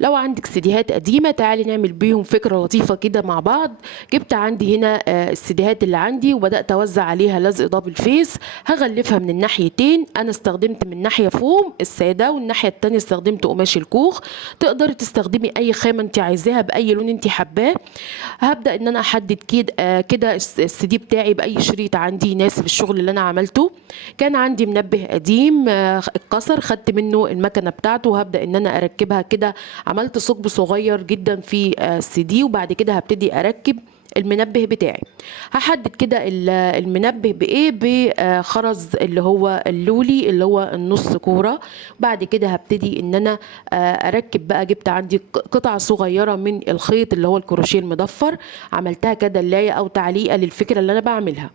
لو عندك سيديهات قديمة تعالي نعمل بيهم فكرة لطيفة كده مع بعض. جبت عندي هنا السيديهات اللي عندي وبدأت أوزع عليها لزق دبل فيس. هغلفها من الناحيتين، أنا استخدمت من ناحية فوم السادة والناحية التانية استخدمت قماش الكوخ. تقدري تستخدمي أي خامة أنت عايزاها بأي لون أنت حباه. هبدأ إن أنا أحدد كده السي دي بتاعي بأي شريط عندي يناسب الشغل اللي أنا عملته. كان عندي منبه قديم اتكسر، خدت منه المكنة بتاعته وهبدأ إن أنا أركبها كده. عملت ثقب صغير جدا في السي دي وبعد كده هبتدي اركب المنبه بتاعي. هحدد كده المنبه بايه، بخرز اللي هو اللولي اللي هو النص كوره. بعد كده هبتدي ان انا اركب بقى. جبت عندي قطعه صغيره من الخيط اللي هو الكروشيه المضفر، عملتها كدلايه او تعليقه للفكره اللي انا بعملها.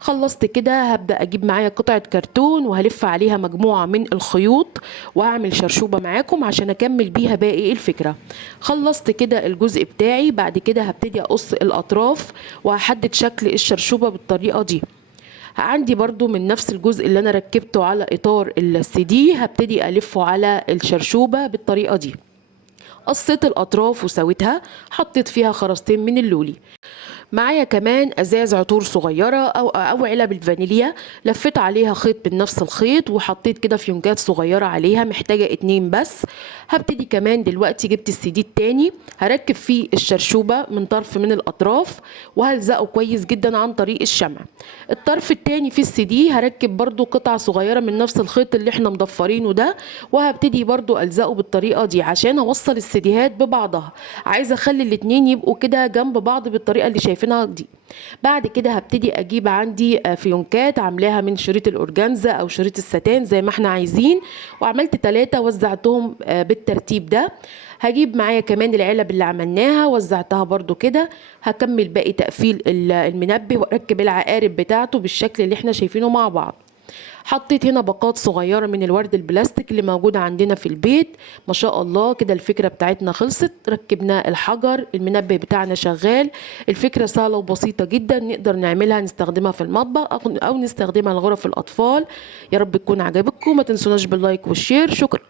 خلصت كده هبدأ أجيب معايا قطعة كرتون وهلف عليها مجموعة من الخيوط وهعمل شرشوبة معاكم عشان أكمل بيها باقي الفكرة. خلصت كده الجزء بتاعي، بعد كده هبتدي أقص الأطراف وهحدد شكل الشرشوبة بالطريقة دي. عندي برضو من نفس الجزء اللي أنا ركبته على إطار السي دي هبتدي ألفه على الشرشوبة بالطريقة دي. قصيت الأطراف وسويتها، حطيت فيها خرزتين من اللولي. معايا كمان ازاز عطور صغيره او علب الفانيليا، لفيت عليها خيط من نفس الخيط وحطيت كده فيونكات صغيره عليها، محتاجه 2 بس. هبتدي كمان دلوقتي جبت السي دي التاني هركب فيه الشرشوبه من طرف من الاطراف وهلزقه كويس جدا عن طريق الشمع. الطرف التاني في السي دي هركب برضو قطعه صغيره من نفس الخيط اللي احنا مضفرينه ده وهبتدي برضو الزقه بالطريقه دي عشان اوصل السيديهات ببعضها. عايزه اخلي الاتنين يبقوا كده جنب بعض بالطريقه اللي شايفينها دي. بعد كده هبتدي اجيب عندي فيونكات عاملاها من شريط الاورجانزا او شريط الستان زي ما احنا عايزين، وعملت 3 وزعتهم بالترتيب ده. هجيب معايا كمان العلب اللي عملناها وزعتها برضو كده. هكمل باقي تقفيل المنبه واركب العقارب بتاعته بالشكل اللي احنا شايفينه مع بعض. حطيت هنا باقات صغيرة من الورد البلاستيك اللي موجودة عندنا في البيت. ما شاء الله كده الفكرة بتاعتنا خلصت، ركبنا الحجر، المنبه بتاعنا شغال. الفكرة سهلة وبسيطة جدا، نقدر نعملها نستخدمها في المطبخ أو نستخدمها لغرف الأطفال. يا رب تكون عجبتكم، ما تنسوناش باللايك والشير. شكرا.